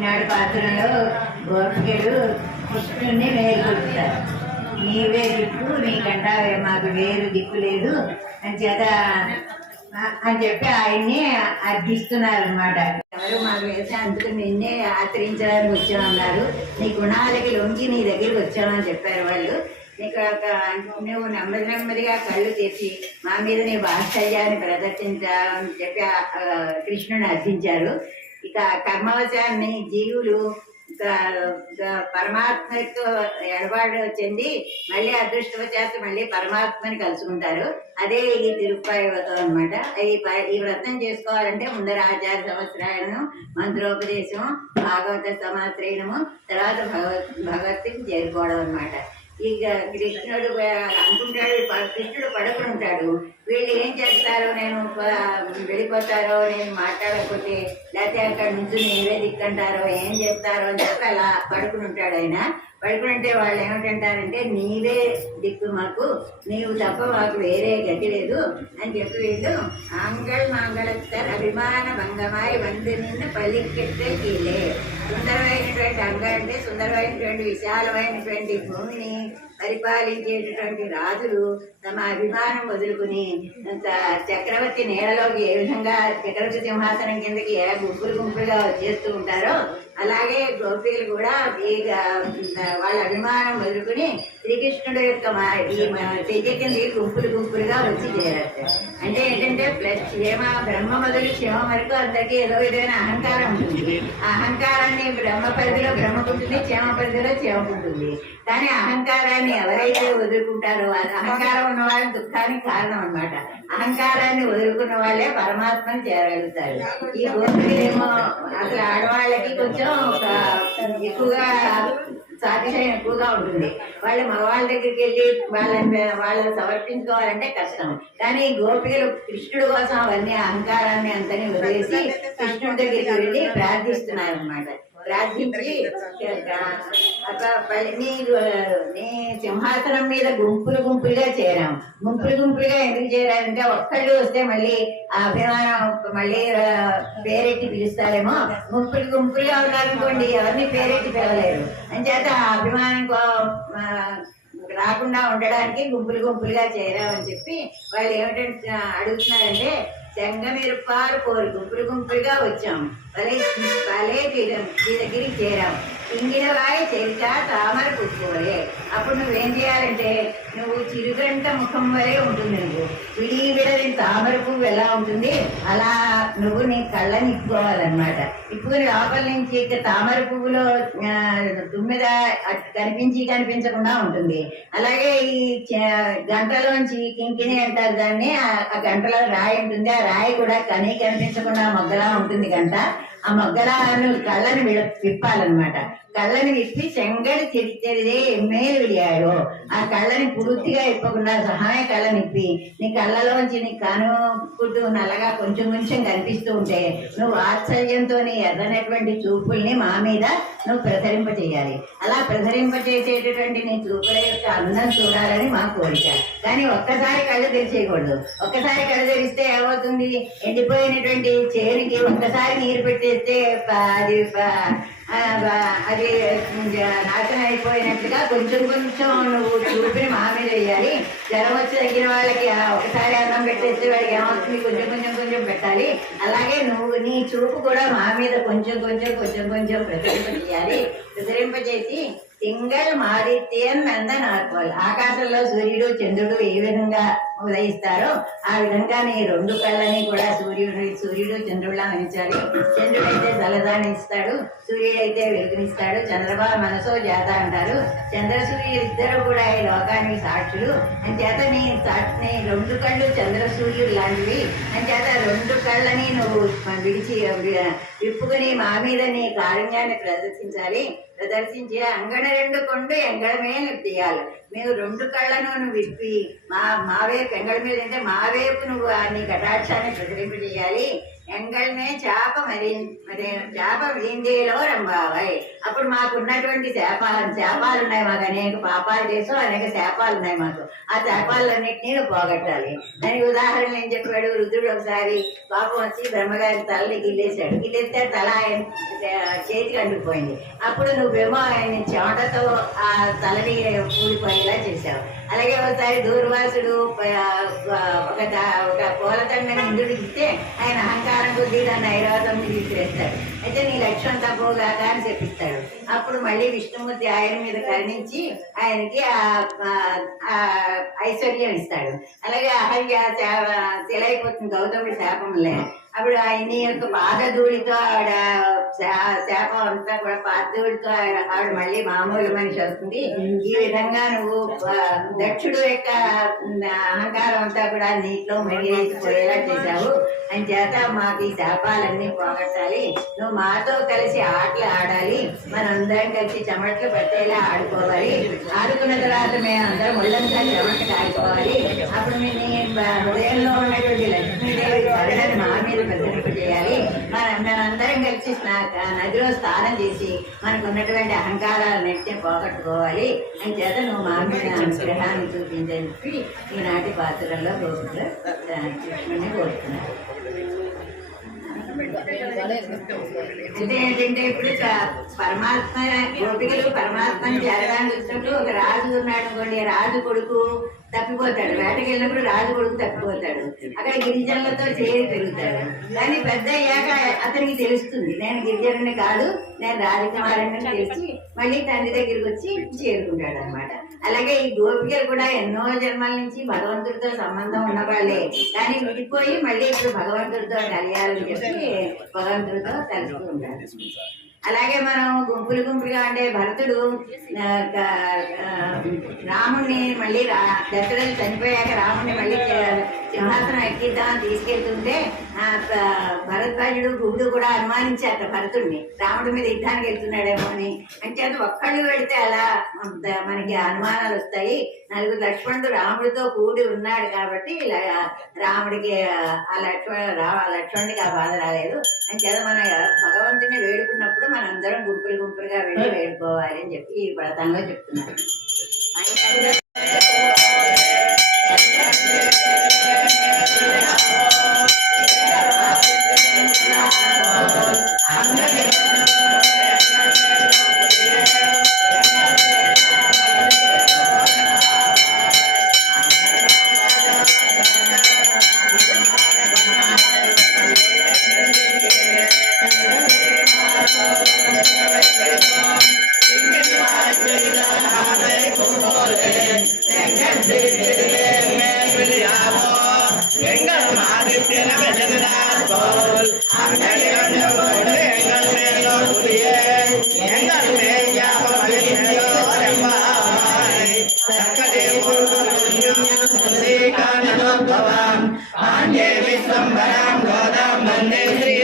ఈనాడు పాత్రలో గోపికలు కృష్ణుడిని మేలుకొలుపుతారు. నీవే దిక్కు, నీకంటా మాకు వేరు దిక్కు లేదు అని చేత అని చెప్పి ఆయన్ని అర్థిస్తున్నారు అనమాట. ఎవరు మాకు వేసే అందుకు నిన్నే ఆచరించడానికి వచ్చామన్నారు. నీ గుణాలకి లొంగి నీ దగ్గరికి వచ్చామని చెప్పారు వాళ్ళు. నీకు నువ్వు నెమ్మది నెమ్మదిగా కళ్ళు తెచ్చి మా మీద నీ వాత్సల్యాన్ని ప్రదర్శించాలని చెప్పి కృష్ణుని అర్థించారు. ఇక కర్మవశాన్ని జీవులు పరమాత్మతో ఎడబాటు చెంది మళ్ళీ అదృష్టవశాత్తు మళ్ళీ పరమాత్మని కలుసుకుంటారు. అదే ఈ తిరుప్పాయి వ్రతం అనమాట. ఈ వ్రతం చేసుకోవాలంటే ముందర ఆచార సంవత్సరాలను, మంత్రోపదేశం, భాగవత సమాశ్రయణము, తర్వాత భగవత్తుని చేరుకోవడం అనమాట. ఇక కృష్ణుడు అనుకుంటాడు, కృష్ణుడు పడుకుని ఉంటాడు. వీళ్ళు ఏం చేస్తారు, నేను వెళ్ళిపోతారో, నేను మాట్లాడకపోతే, లేకపోతే అక్కడ నుంచి నేవే దిక్కంటారో, ఏం చేస్తారో అని చెప్పి అలా పడుకుని ఉంటాడు ఆయన. పడుకుంటే వాళ్ళు ఏమిటంటారంటే, నీవే దిక్కు మాకు, నీవు తప్ప మాకు వేరే గతి లేదు అని చెప్పి వీళ్ళు మాంగళత్తర్ అభిమాన భంగమాయి వంది నిన్ను పల్లికెట్టే కీలే. సుందరమైనటువంటి అంగ అంటే సుందరమైనటువంటి విశాలమైనటువంటి భూమిని పరిపాలించేటటువంటి రాజులు తమ అభిమానం వదులుకుని చక్రవర్తి నీడలోకి ఏ విధంగా చక్రవర్తి సింహాసనం కిందకి ఏ గుంపులుగా వచ్చేస్తూ ఉంటారో అలాగే గోపికలు కూడా వాళ్ళ అభిమానం వదులుకుని శ్రీకృష్ణుడు యొక్క ఈ తెజ్జ కిందకి గుంపులుగా వచ్చి చేరారు. అంటే ఏంటంటే క్షేమ బ్రహ్మ మొదలు క్షేమ వరకు అందరికీ ఏదో విధమైన అహంకారం ఉంటుంది. ఆ అహంకారాన్ని బ్రహ్మ పరిధిలో బ్రహ్మకుంటుంది, క్షేమ పరిధిలో క్షేమకుంటుంది. కానీ అహంకారాన్ని ఎవరైతే వదులుకుంటారో అహంకారం ఉన్న వాళ్ళ దుఃఖానికి కారణం అనమాట. అహంకారాన్ని వదులుకున్న వాళ్ళే పరమాత్మని చేరగలుగుతారు. ఈ గోపికలేమో అసలు ఆడవాళ్ళకి కొంచెం ఎక్కువగా సాటిస్ఫాక్షన్ ఎక్కువగా ఉంటుంది. వాళ్ళు మగవాళ్ళ దగ్గరికి వెళ్ళి వాళ్ళని సమర్పించుకోవాలంటే కష్టం. కానీ గోపికలు కృష్ణుడి కోసం అవన్నీ అహంకారాన్ని అంతని వదిలేసి కృష్ణుడి దగ్గరికి వెళ్ళి ప్రార్థిస్తున్నారు అనమాట. ప్రార్థించి నీ సింహాసనం మీద గుంపులుగా చేరాం. గుంపులుగా ఎందుకు చేరారంటే ఒక్కళ్ళు వస్తే మళ్ళీ ఆ అభిమానం మళ్ళీ పేరెట్టి పిలుస్తారేమో. గుంపులుగా ఉన్నారనుకోండి, ఎవరిని పేరెట్టి పిలవలేరు. అని చేత ఆ అభిమానం రాకుండా ఉండడానికి గుంపులుగా చేరామని చెప్పి వాళ్ళు ఏమిటంటే అడుగుతున్నారంటే, చెంగమిరుపారు కోరి గుంపులుగా వచ్చాం, భలే మీ దగ్గరికి చేరాం. ఇంగినవాయి చెరిచా తామర పుట్టుకోలే. అప్పుడు నువ్వేం చేయాలంటే, నువ్వు చిరుగంట ముఖం వలే ఉంటుంది. నువ్వు విడివిడని తామర పువ్వు ఎలా ఉంటుంది అలా నువ్వు నీ కళ్ళని ఇప్పుకోవాలన్నమాట. ఇప్పుకుని లోపల నుంచి తామర పువ్వులో తుమ్మెద కనిపించకుండా ఉంటుంది. అలాగే ఈ గంటలోంచి కింకిని అంటారు దాన్ని. ఆ గంటలో రాయి ఉంటుంది. ఆ రాయి కూడా కనిపించకుండా మొగ్గలా ఉంటుంది గంట. ఆ మొగ్గలా కళ్ళని విప్పాలన్నమాట. కళ్ళని విప్పి చెంగడి చెరిదే ఎమ్మేలు విడియాడు. ఆ కళ్ళని పూర్తిగా ఇప్పకుండా సహాయ కళ్ళనిప్పి నీ కళ్ళలోంచి నీ కనుకుంటూ నల్లగా కొంచెం కనిపిస్తూ ఉంటే నువ్వు ఆశ్చర్యంతో నీ ఎర్రనటువంటి చూపుల్ని మా మీద నువ్వు ప్రసరింపచేయాలి. అలా ప్రసరింపచేసేటటువంటి నీ చూపుల యొక్క అందం చూడాలని మా కోరిక. కానీ ఒక్కసారి కళ్ళు తెరిచేయకూడదు. ఒక్కసారి కళ్ళు తెరిస్తే ఏమవుతుంది, ఎండిపోయినటువంటి చేనికి ఒక్కసారి నీరు పెట్టేస్తే అది నాశనం అయిపోయినట్లుగా కొంచెం నువ్వు చూపిని మా మీద వేయాలి. జ్వరం వచ్చి తగ్గిన వాళ్ళకి ఒకసారి అన్నం పెట్టేస్తే వాడికి ఏమవుతుంది, కొంచెం పెట్టాలి. అలాగే నువ్వు నీ చూపు కూడా మా మీద కొంచెం ప్రసరింపజేయాలి. ప్రసరింపజేసి తింగళ్ మాదిత్యన్ నందన్ ఆర్కోవాలి. ఆకాశంలో సూర్యుడు చంద్రుడు ఏ విధంగా ఉదయిస్తారో ఆ విధంగా నీ రెండు కళ్ళని కూడా సూర్యుడు చంద్రుడిలా ఉంచాలి. చంద్రుడైతే చల్లదాన్ని ఇస్తాడు, సూర్యుడైతే వెలుగునిస్తాడు. చంద్రబా మనసో జాత అంటారు. చంద్ర సూర్యుడు ఇద్దరు కూడా ఈ లోకానికి సాక్షులు. అని చేత నీ రెండు కళ్ళు చంద్ర సూర్యుడు లాంటివి. అని చేత రెండు కళ్ళని నువ్వు విప్పుకుని మా మీద నీ కారుణ్యాన్ని ప్రదర్శించి అంగడ రెండు కొండు ఎంగడమే తీయాలి. మేము రెండు కళ్ళను నువ్వు విప్పి మా వైపు ఎంగడ మీద అంటే మా వైపు నువ్వు నీ కటాక్షాన్ని ప్రసరింపజేయాలి. ఎంగల్నే చేప మరి చేప విండిలో రంబావై. అప్పుడు మాకు ఉన్నటువంటి శాపాలు ఉన్నాయి, మాకు అనేక పాపాలు చేసాం, అనేక శాపాలు ఉన్నాయి మాకు. ఆ శాపాలన్నింటినీ పోగొట్టాలి. దానికి ఉదాహరణ ఏం చెప్పాడు, రుద్రుడు ఒకసారి పాపం వచ్చి బ్రహ్మగారి తలని గిల్లేశాడు. గిల్లేస్తే తల ఆయన చేతికి అంటుకుపోయింది. అప్పుడు నువ్వేమో ఆయన చెమటతో ఆ తలని కూలిపోయేలా చేశావు. అలాగే ఒకసారి దూర్వాసుడు ఒక పూలదండని ఇంద్రుడికి ఇస్తే ఆయన అహంకారం కొద్దీ దాన్ని ఐరావతం తీసుకురేస్తాడు. అయితే నీ లక్ష్యం తప్పవుగాక అని చెప్పిస్తాడు. అప్పుడు మళ్ళీ విష్ణుమూర్తి ఆయన మీద కరుణించి ఆయనకి ఐశ్వర్యం ఇస్తాడు. అలాగే అహల్య శిలైపోతుంది గౌతముడి శాపంలే. అప్పుడు ఆయన యొక్క పాదధూళితో ఆవిడ శాపం అంతా కూడా పాదధూళితో ఆవిడ మళ్ళీ మామూలు మనిషి వస్తుంది. ఈ విధంగా నువ్వు దక్షుడు యొక్క అహంకారం అంతా కూడా నీటిలో మరిగిపోయేలా చేశావు. అని చేత మాకు ఈ శాపాలన్నీ పోగొట్టాలి. నువ్వు మాతో కలిసి ఆటలు ఆడాలి, మనందరం కలిసి చెమట్లు పట్టేలా ఆడుకోవాలి. ఆడుకున్న తర్వాత మేము అందరం ఒళ్ళంతా చెమట్లు కాడుకోవాలి. అప్పుడు మీ హృదయంలో ఉన్నటువంటి లక్ష్మీదేవి కరుణని మా మీద ప్రసరింపజేయాలి. మనందరం కలిసి నదిలో స్నానం చేసి మనకు ఉన్నటువంటి అహంకారాలన్నింటినీ పోగొట్టుకోవాలి. అని చేత నువ్వు మా మీద అనుగ్రహాన్ని చూపించని చెప్పి ఈనాటి పాత్రలో గోపులు కృష్ణుని కోరుతున్నారు. అంటే ఏంటంటే ఇప్పుడు పరమాత్మ గోపికలు పరమాత్మని చేరడానికి వచ్చినప్పుడు ఒక రాజు ఉన్నాడు అనుకోండి, రాజు కొడుకు తప్పిపోతాడు. వేటకి వెళ్ళినప్పుడు రాజు కొడుకు తప్పిపోతాడు. అక్కడ గిరిజనులతో చేరి తిరుగుతాడు. కానీ పెద్ద అయ్యాక అతనికి తెలుస్తుంది, నేను గిరిజనుని కాదు, నేను రాజకుమారుని తెలిసి మళ్ళీ తండ్రి దగ్గరికి వచ్చి చేరుకుంటాడు అనమాట. అలాగే ఈ గోపికలు కూడా ఎన్నో జన్మల నుంచి భగవంతుడితో సంబంధం ఉన్నవాళ్ళే, కానీ విడిపోయి మళ్ళీ ఇప్పుడు భగవంతుడితో కలియాలని చెప్పి భగవంతుడితో కలుస్తూ ఉంటాడు. అలాగే మనం గుంపులుగా అంటే భరతుడు రాముణ్ణి మళ్ళీ దశరథుడు చనిపోయాక రాముణ్ణి మళ్ళీ సింహాసనం ఎక్కిద్దామని తీసుకెళ్తుంటే భరద్వాజుడు గుహుడు కూడా అనుమానించారు భరతుడిని, రాముడి మీద యుద్ధానికి వెళ్తున్నాడేమో అని. అంచేత ఒక్కళ్ళు వెళితే అలా మనకి అనుమానాలు వస్తాయి. నలుగురు లక్ష్మణుడు రాముడితో కూడి ఉన్నాడు కాబట్టి రాముడికి లక్ష్మణుడికి ఆ బాధ రాలేదు. అంచేత మన భగవంతుని వేడుకున్నప్పుడు మనందరం గుంపులుగా వెళ్ళి వేడుకోవాలి అని చెప్పి ఈ వ్రతంలో చెప్తున్నారు. पांडे विश्वंभरां गोदां वंदे श्री